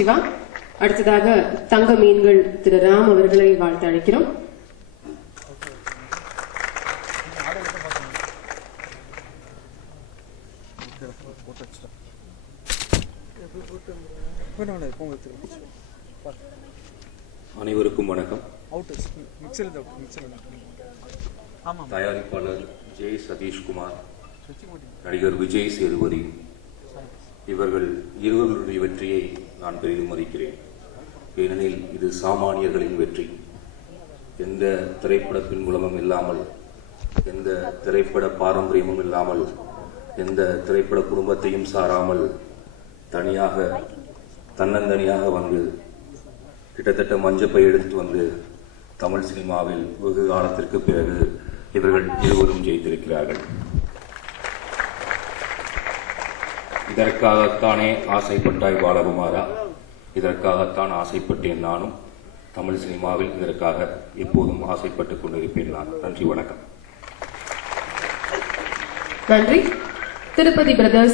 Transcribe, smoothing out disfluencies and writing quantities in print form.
சிவா. அடுத்ததாக தங்க மீன்கள் திரு ராம் அவர்களை வாழ்த்து அழைக்கிறோம். அனைவருக்கும் வணக்கம். தயாரிப்பாளர் ஜே சதீஷ்குமார், நடிகர் விஜய் சேதுபதி, இவர்கள் இருவர்களுடைய வெற்றியை நான் பெரிதும் மதிக்கிறேன். ஏனெனில் இது சாமானியர்களின் வெற்றி. எந்த திரைப்பட பின்புலமும் இல்லாமல், எந்த திரைப்பட பாரம்பரியமும் இல்லாமல், எந்த திரைப்பட குடும்பத்தையும் சாராமல் தனியாக தன்னந்தனியாக வந்து கிட்டத்தட்ட மஞ்சப்பை எடுத்து வந்து தமிழ் சினிமாவில் வெகு காலத்திற்கு பிறகு இவர்கள் இருவரும் ஜெயித்திருக்கிறார்கள். இதற்காகத்தானே ஆசைப்பட்டாய் பாலகுமாரா, இதற்காகத்தான் ஆசைப்பட்டேன் நானும். தமிழ் சினிமாவில் இதற்காக எப்போதும் ஆசைப்பட்டுக் கொண்டிருப்பேன் நான். நன்றி, வணக்கம். நன்றி. திருப்பதி பிரதர்ஸ்